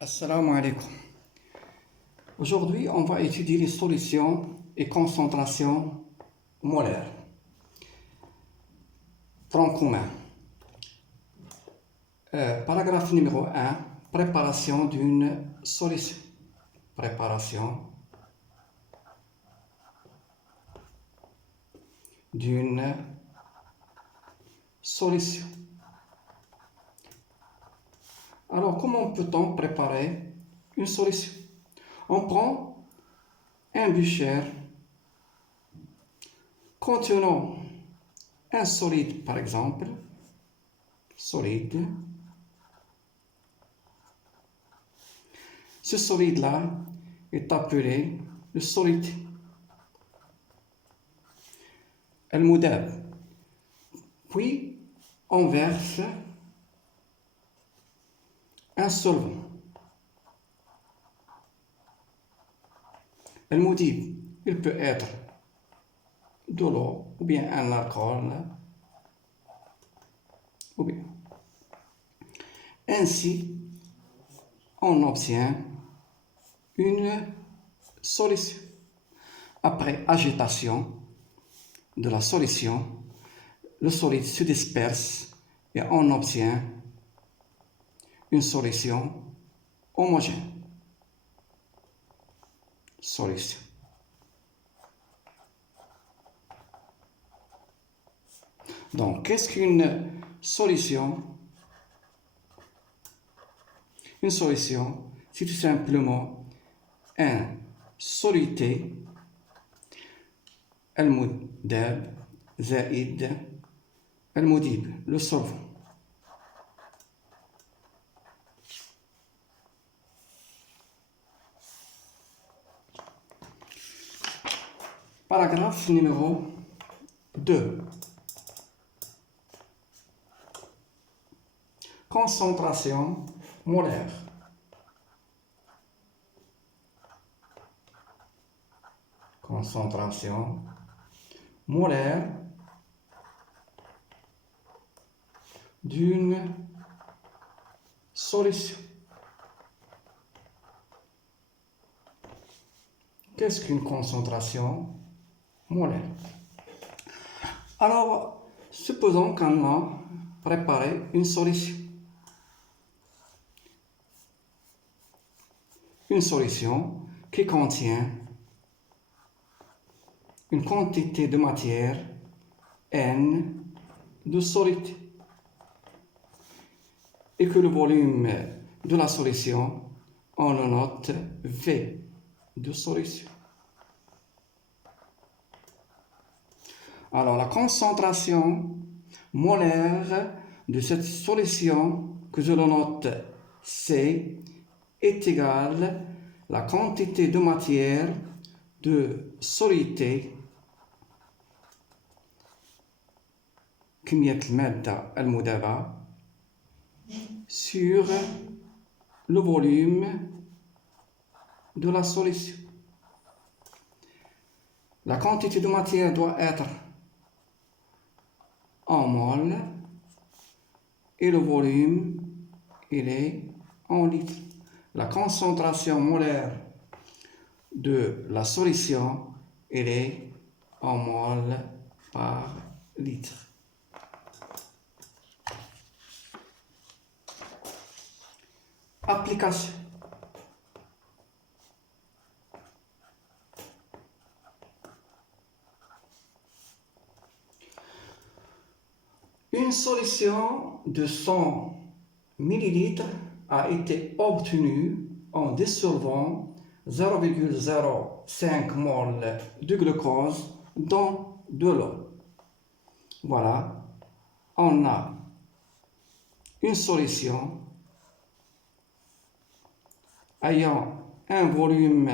Assalamu alaikum. Aujourd'hui, on va étudier les solutions et concentrations molaires. Tronc commun. Paragraphe numéro 1. Préparation d'une solution. Préparation d'une solution. Alors, comment peut-on préparer une solution? On prend un becher contenant un solide, par exemple, solide. Ce solide-là est appelé le solide al-mudab. Puis, on verse un solvant. Al-mudib, il peut être de l'eau ou bien un alcool ou bien. Ainsi, on obtient une solution. Après agitation de la solution, le solide se disperse et on obtient une solution homogène. Solution. Donc, qu'est-ce qu'une solution? Une solution, c'est tout simplement un soluté al-mudab zaïd al-mudib, le solvant. Paragraphe numéro 2. Concentration molaire. Concentration molaire d'une solution. Qu'est-ce qu'une concentration molaire? Alors, supposons qu'on a préparé une solution. Une solution qui contient une quantité de matière N de solide et que le volume de la solution, on le note V de solution. Alors, la concentration molaire de cette solution, que je le note C, est égale à la quantité de matière de solidité كمية المادة المذابة sur le volume de la solution. La quantité de matière doit être en mol et le volume, il est en litres. La concentration molaire de la solution, elle est en mol par litre. Application. Une solution de 100 ml a été obtenue en dissolvant 0,05 mol de glucose dans de l'eau. Voilà, on a une solution ayant un volume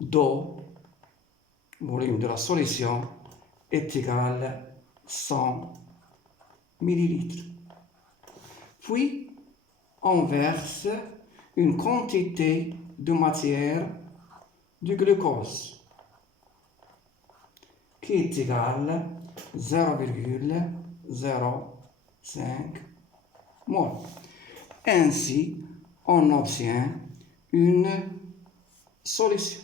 d'eau, volume de la solution, est égal à 100 millilitres. Puis, on verse une quantité de matière du glucose qui est égale à 0,05 mol. Ainsi, on obtient une solution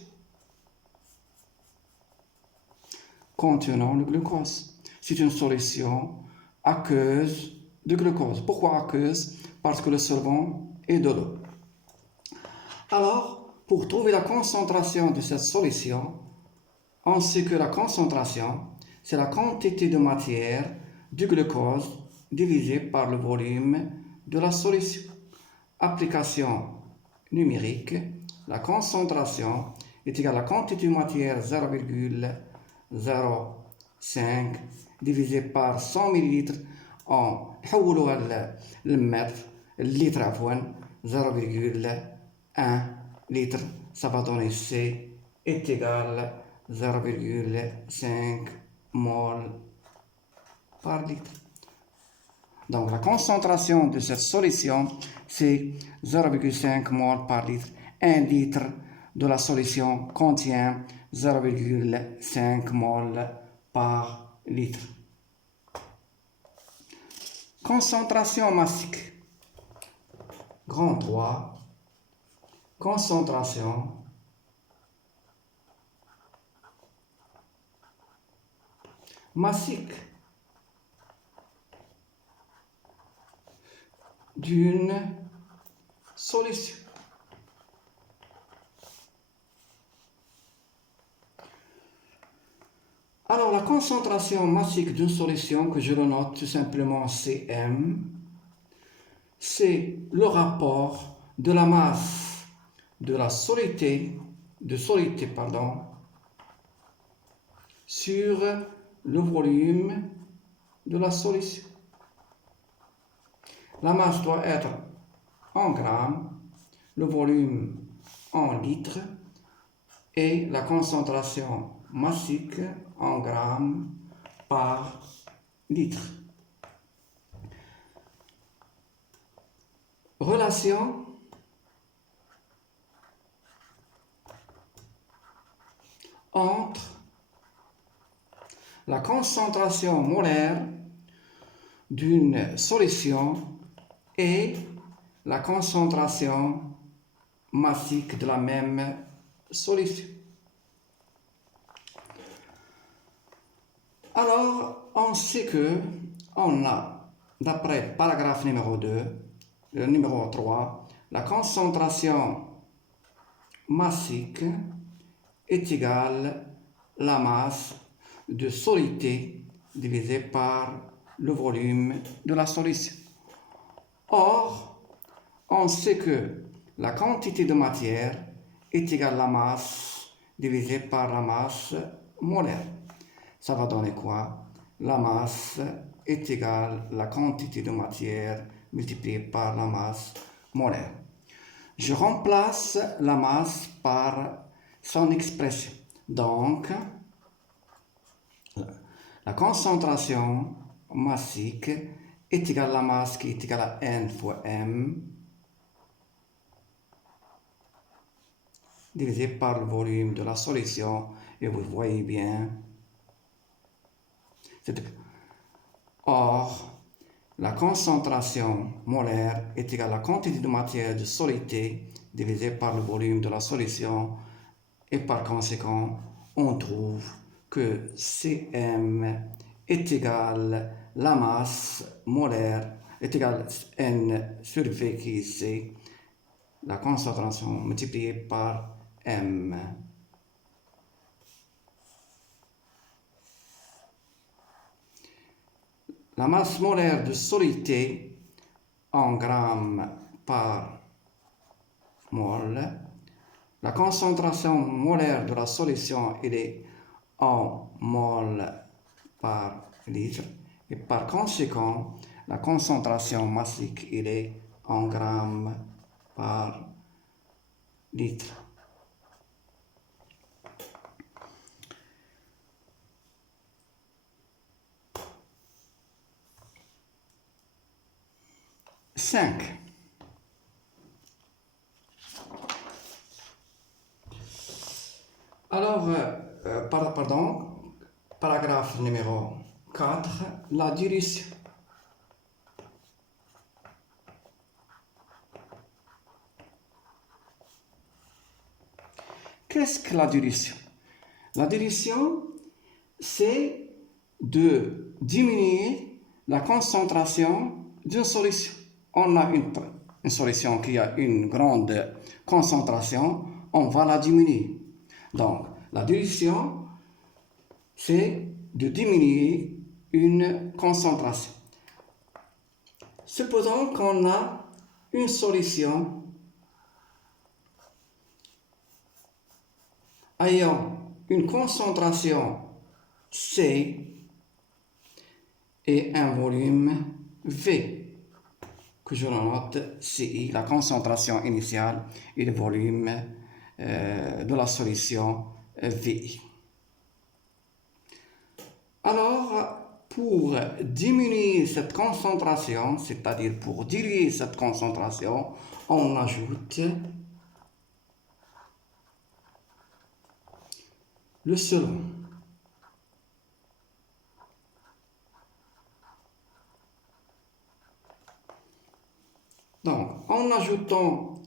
contenant le glucose. C'est une solution aqueuse de glucose. Pourquoi aqueuse? Parce que le solvant est de l'eau. Alors, pour trouver la concentration de cette solution, on sait que la concentration, c'est la quantité de matière du glucose divisée par le volume de la solution. Application numérique, la concentration est égale à la quantité de matière 0,05 divisé par 100 ml en حولوها للمتر litre عفوا 0,1 litre, ça va donner C est égal 0,5 mol par litre. Donc la concentration de cette solution, c'est 0,5 mol par litre. 1 litre de la solution contient 0,5 mol par litre. Concentration massique. Grand 3. Concentration massique d'une solution. Alors, la concentration massique d'une solution, que je le note tout simplement Cm, c'est le rapport de la masse de la solidité, sur le volume de la solution. La masse doit être en grammes, le volume en litres et la concentration massique en grammes par litre. Relation entre la concentration molaire d'une solution et la concentration massique de la même solution. Alors, on sait que on a, d'après paragraphe numéro 2, le numéro 3, la concentration massique est égale à la masse de solidité divisée par le volume de la solution. Or, on sait que la quantité de matière est égale à la masse divisée par la masse molaire. Ça va donner quoi? La masse est égale à la quantité de matière multipliée par la masse molaire. Je remplace la masse par son expression. Donc, la concentration massique est égale à la masse qui est égale à N fois M divisé par le volume de la solution. Et vous voyez bien. Or, la concentration molaire est égale à la quantité de matière de solidité divisée par le volume de la solution et par conséquent, on trouve que Cm est égal à la masse molaire est égale à N sur V qui est C, la concentration multipliée par M. La masse molaire de solidité en grammes par mol. La concentration molaire de la solution elle est en mol par litre. Et par conséquent, la concentration massique elle est en grammes par litre. Alors, paragraphe numéro 4, la dilution. Qu'est-ce que la dilution? La dilution, c'est de diminuer la concentration d'une solution. On a une solution qui a une grande concentration, on va la diminuer. Donc, la dilution, c'est de diminuer une concentration. Supposons qu'on a une solution ayant une concentration C et un volume V, que je note CI, la concentration initiale et le volume de la solution VI. Alors, pour diminuer cette concentration, c'est-à-dire pour diluer cette concentration, on ajoute le solvant. Donc, en ajoutant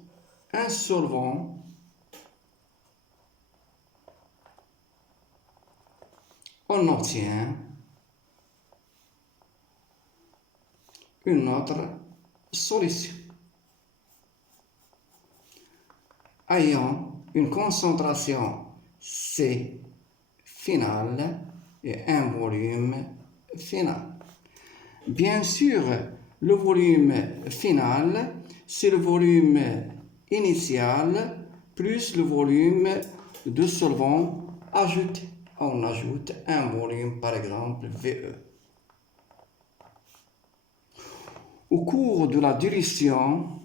un solvant, on obtient une autre solution ayant une concentration C finale et un volume final. Bien sûr, le volume final, c'est le volume initial plus le volume de solvant ajouté. On ajoute un volume, par exemple, VE. Au cours de la dilution,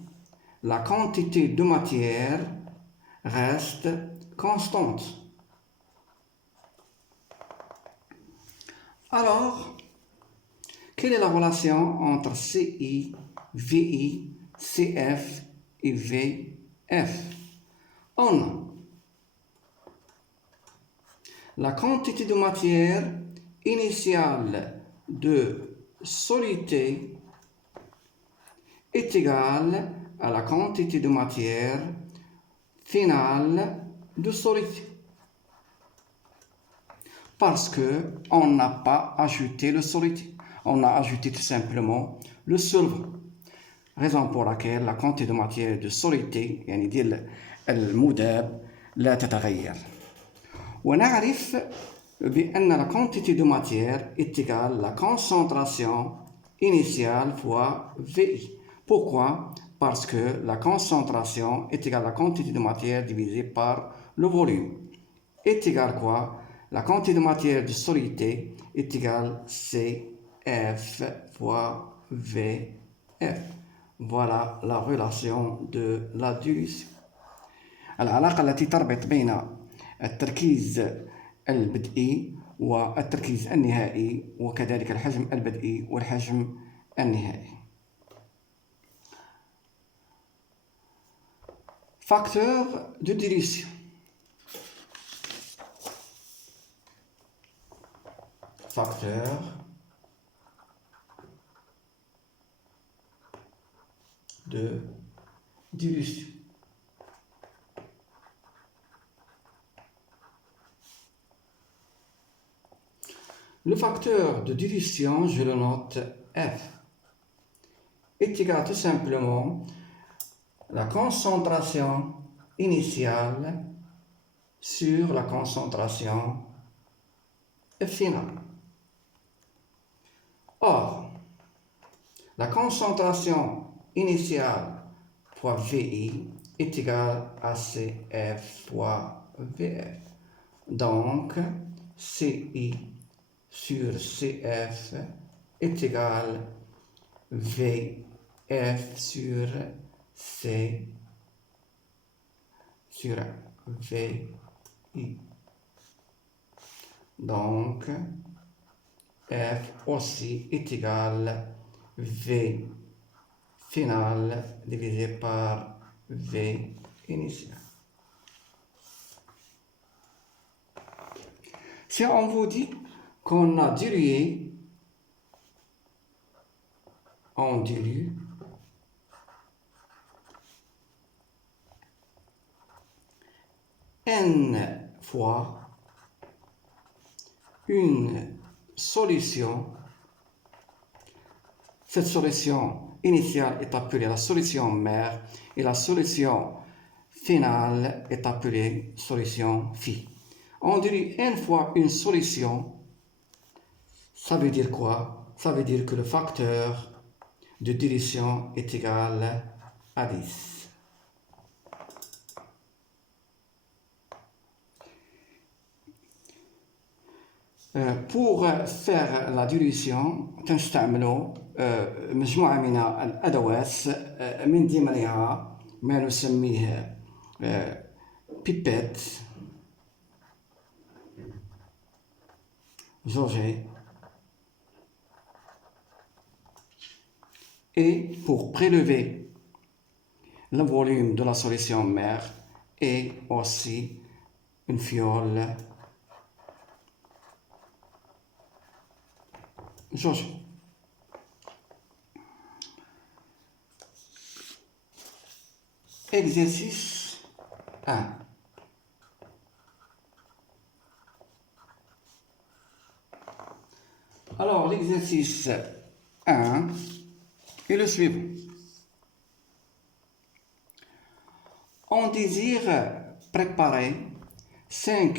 la quantité de matière reste constante. Alors, quelle est la relation entre CI, VI, CF et VF? On a la quantité de matière initiale de soluté est égale à la quantité de matière finale de soluté. Parce qu'on n'a pas ajouté le soluté. On a ajouté tout simplement le solvant. Raison pour laquelle la quantité de matière de soluté يعني ديال المذاب لا تتغير. ونعرف بأن la quantité de matière est égale à la concentration initiale fois VI. Pourquoi? Parce que la concentration est égale à la quantité de matière divisée par le volume. Est égale quoi? La quantité de matière de soluté est égale CF fois VF. Voilà la relation de la dilution. العلاقة التي تربط بين التركيز البدئي والتركيز النهائي وكذلك الحجم البدئي والحجم النهائي. Facteur de dilution. Facteur de dilution. Le facteur de dilution, je le note F, est égal tout simplement la concentration initiale sur la concentration finale. Or, la concentration initiale fois VI est égale à CF fois VF. Donc, CI sur CF est égal VF sur C sur VI. Donc, F aussi est égal V final divisé par V initial. Si on vous dit qu'on a dilué, on dilue n fois une solution. Cette solution initiale est appelée la solution mère et la solution finale est appelée solution phi. On dit n fois une solution, ça veut dire quoi? Ça veut dire que le facteur de dilution est égal à 10. Pour faire la dilution تنستعملوا مجموعة من الأدوات من ضمنها ما نسميه بيبيت jaugée et pour prélever le volume de la solution mère et aussi une fiole jaugée. Exercice 1. Alors, l'exercice 1 est le suivant. On désire préparer 5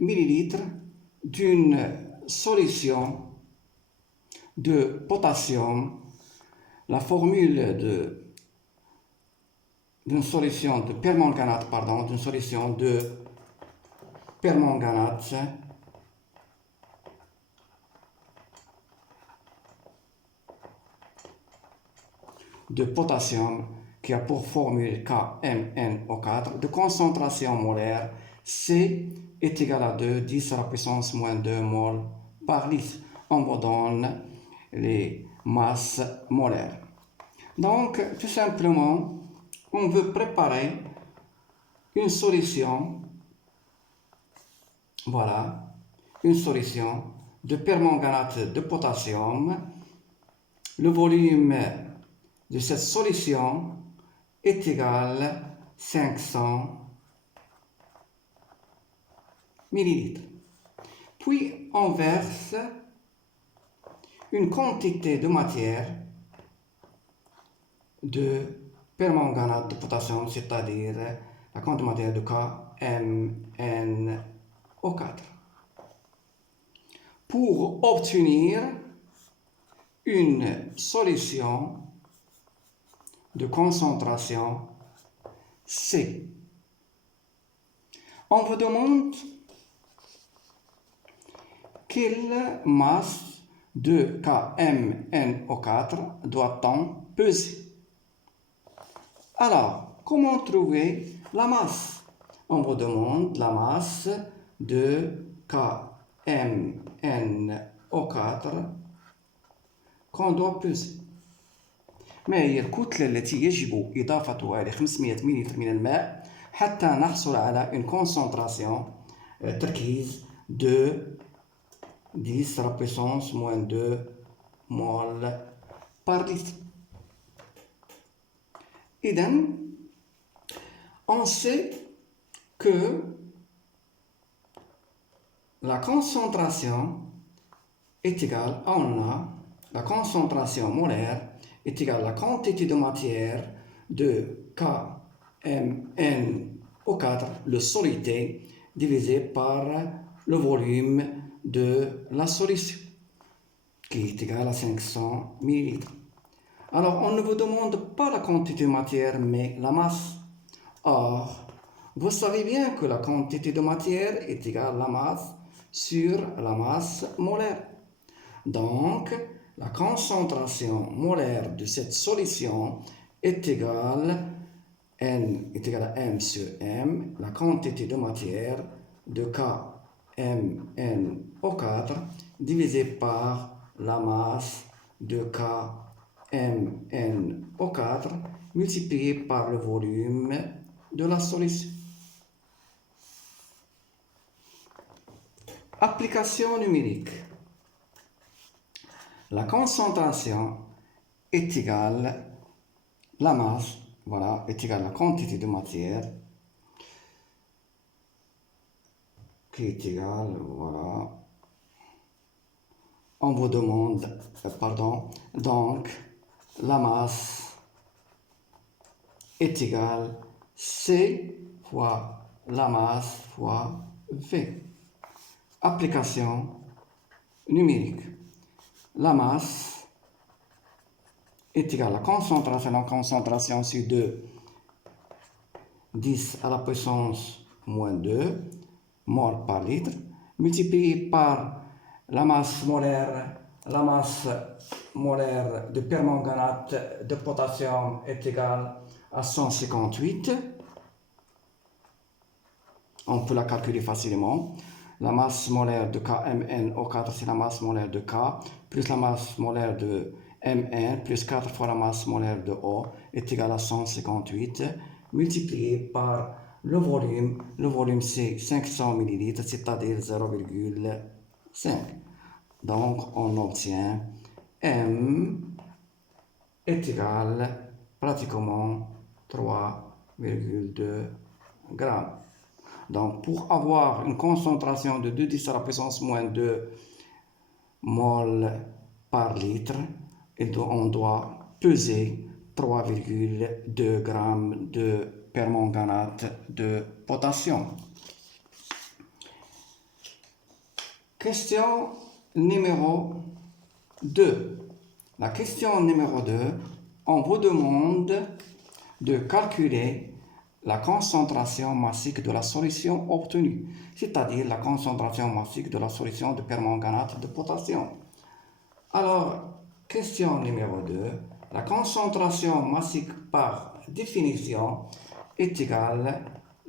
ml d'une solution de potassium. La formule d'une solution de permanganate, d'une solution de permanganate de potassium qui a pour formule KMnO4 de concentration molaire C est égal à 2, 10 à la puissance moins 2 mol par litre. On me donne les masses molaires. Donc, tout simplement, on veut préparer une solution, voilà, une solution de permanganate de potassium. Le volume de cette solution est égal à 500 ml. Puis, on verse une quantité de matière de permanganate de potassium, c'est-à-dire la quantité de matière de KMnO4. Pour obtenir une solution de concentration C, on vous demande quelle masse de KMnO4 doit-on peser. Alors, comment trouver la masse? On vous demande la masse de KMnO4 qu'on doit peser. ما هي الكتلة التي يجب إضافتها ل 500 مل من الماء حتى نحصل على une concentration تركيز de 10 à la puissance moins 2 mol par litre. إذن, on sait que la concentration est égale à, la concentration molaire est égale à la quantité de matière de KMnO4, le soluté, divisé par le volume de la solution, qui est égal à 500 ml. Alors, on ne vous demande pas la quantité de matière, mais la masse. Or, vous savez bien que la quantité de matière est égale à la masse sur la masse molaire. Donc, la concentration molaire de cette solution est égale N est égal à M sur M, la quantité de matière de KMnO4 divisé par la masse de KMnO4 multiplié par le volume de la solution. Application numérique. La concentration est égale, la masse, voilà, est égale à la quantité de matière qui est égal, voilà. On vous demande, donc la masse est égale C fois la masse fois V. Application numérique. La masse est égale à la concentration sur 2, 10 à la puissance moins 2 mol par litre, multiplié par la masse molaire de permanganate de potassium est égale à 158. On peut la calculer facilement. La masse molaire de KMnO4, c'est la masse molaire de K, plus la masse molaire de Mn, plus 4 fois la masse molaire de O, est égale à 158, multiplié par le volume. Le volume, c'est 500 ml, c'est-à-dire 0,5. Donc, on obtient M est égal pratiquement 3,2 grammes. Donc, pour avoir une concentration de 2,10 à la puissance moins 2 mol par litre, on doit peser 3,2 grammes de permanganate de potassium. Question numéro 2. La question numéro 2, on vous demande de calculer la concentration massique de la solution obtenue, c'est-à-dire la concentration massique de la solution de permanganate de potassium. Alors, question numéro 2, la concentration massique par définition est égale à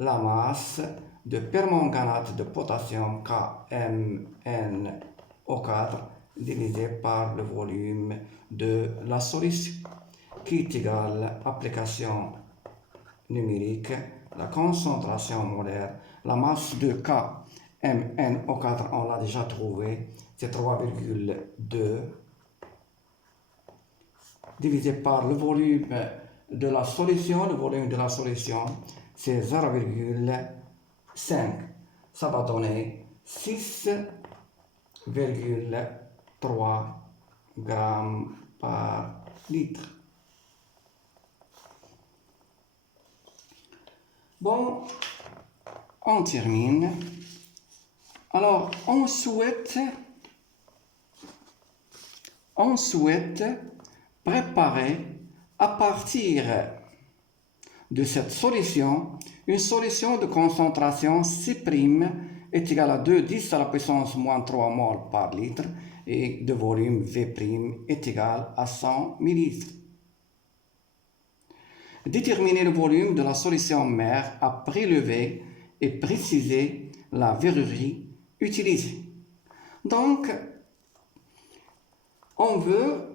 la masse de permanganate de potassium KMnO4 divisé par le volume de la solution, qui est égal à application numérique, la concentration molaire, la masse de KMnO4, on l'a déjà trouvé, c'est 3,2 divisé par le volume de la solution. Le volume de la solution, c'est 0,5. Ça va donner 6,3 grammes par litre. Bon, on termine. Alors, on souhaite préparer à partir de cette solution une solution de concentration C' est égale à 2,10 à la puissance moins 3 mol par litre et de volume V' est égal à 100 ml. Déterminer le volume de la solution mère à prélever et préciser la verrerie utilisée. Donc, on veut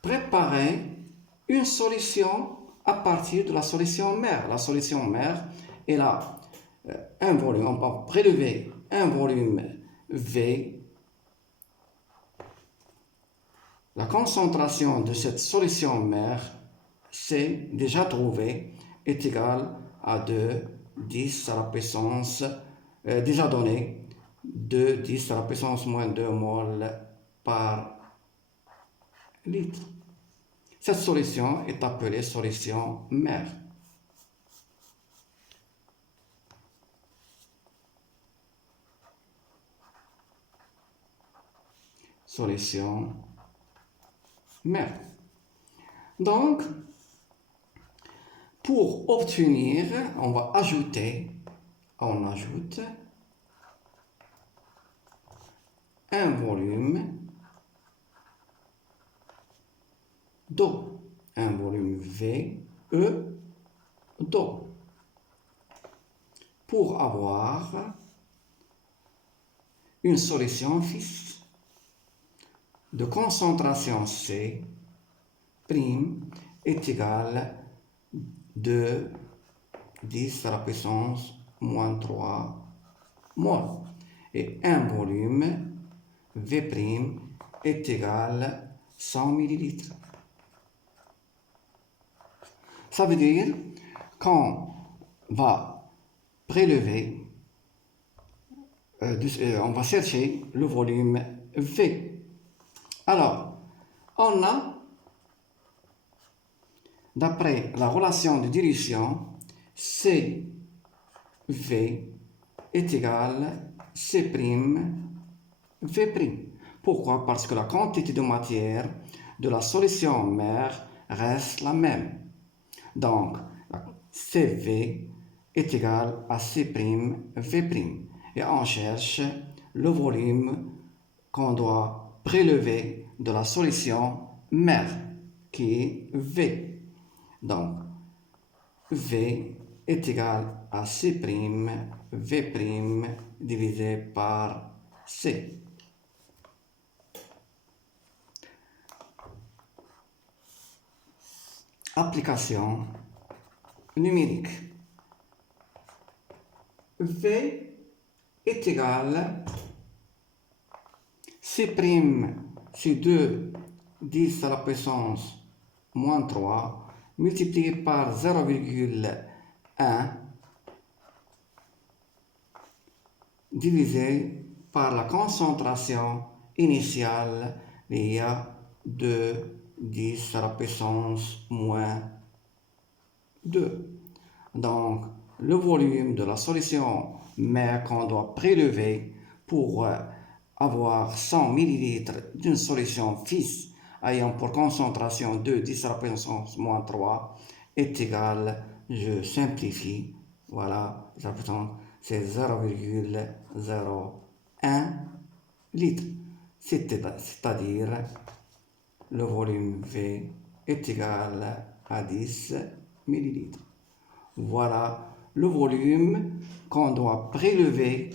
préparer une solution à partir de la solution mère. La solution mère, elle a un volume, on va prélever un volume V. La concentration de cette solution mère, c'est déjà trouvé, est égale à 2,10 à la puissance, déjà donné, 2,10 à la puissance moins 2 mol par litre. Cette solution est appelée solution mère. Solution mère. Donc, pour obtenir, on ajoute un volume d'eau, un volume V, E, d'eau, pour avoir une solution fixe de concentration C' est égale de 10 à la puissance moins 3 mol. Et un volume V' est égal à 100 ml. Ça veut dire qu'on va prélever on va chercher le volume V. Alors, on a, d'après la relation de dilution, CV est égal à C'V'. Pourquoi? Parce que la quantité de matière de la solution mère reste la même. Donc, CV est égal à C'V'. Et on cherche le volume qu'on doit prélever de la solution mère, qui est V. Donc, V est égal à C'V' divisé par C. Application numérique. V est égal à C', c'est 2 10 à la puissance moins 3 multiplié par 0,1 divisé par la concentration initiale il y a 2 10 à la puissance moins 2. Donc, le volume de la solution mère qu'on doit prélever pour avoir 100 ml d'une solution fils ayant pour concentration 2 10 à la puissance moins 3 est égal, je simplifie, voilà, c'est 0,01 litre, c'est-à-dire le volume V est égal à 10 millilitres. Voilà le volume qu'on doit prélever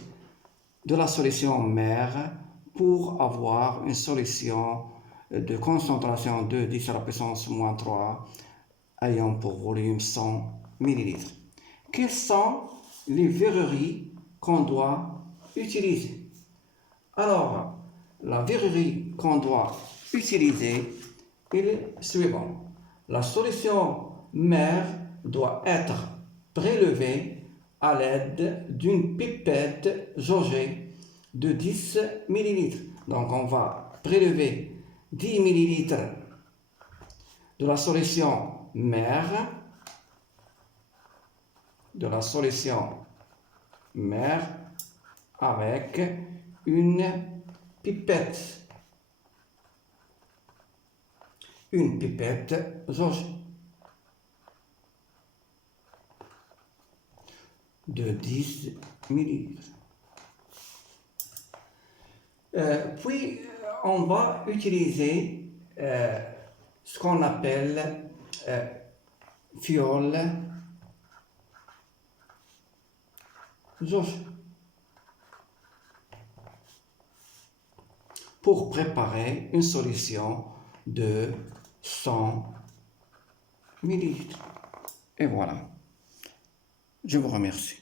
de la solution mère pour avoir une solution de concentration de 10 à la puissance moins 3 ayant pour volume 100 millilitres. Quelles sont les verreries qu'on doit utiliser? Alors, la verrerie qu'on doit utiliser est le suivant. La solution mère doit être prélevée à l'aide d'une pipette jaugée de 10 ml. Donc, on va prélever 10 ml de la solution mère, avec une pipette jaugée de 10 ml. Puis, on va utiliser ce qu'on appelle fiole jaugée pour préparer une solution de 100 ml. Et voilà. Je vous remercie.